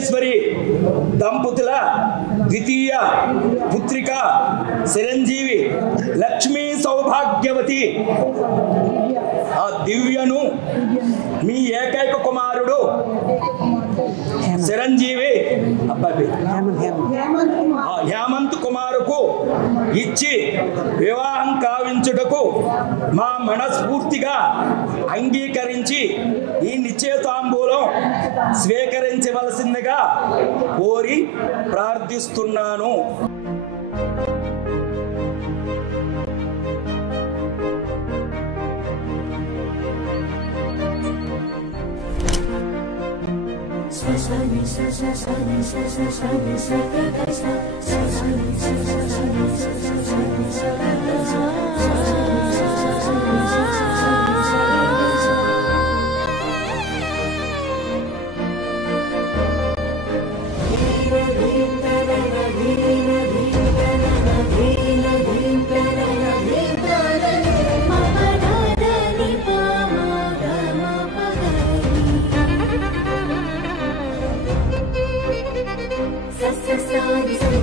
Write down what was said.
రాజేశ్వరి దంపతుల ద్వితీయ పుత్రిక చిరంజీవి లక్ష్మీ సౌభాగ్యవతి ఆ దివ్యను మీ ఏకైక కుమారుడు చిరంజీవి అబ్బాయి హేమంత్ కుమారుకు ఇచ్చి వివాహం కావించుటకు మా మనస్ఫూర్తిగా అంగీకరించి ఈ నిశ్చయతాంబూలం స్వీకరించవలసిందిగా కోరి ప్రార్థిస్తున్నాను. Sa sa sa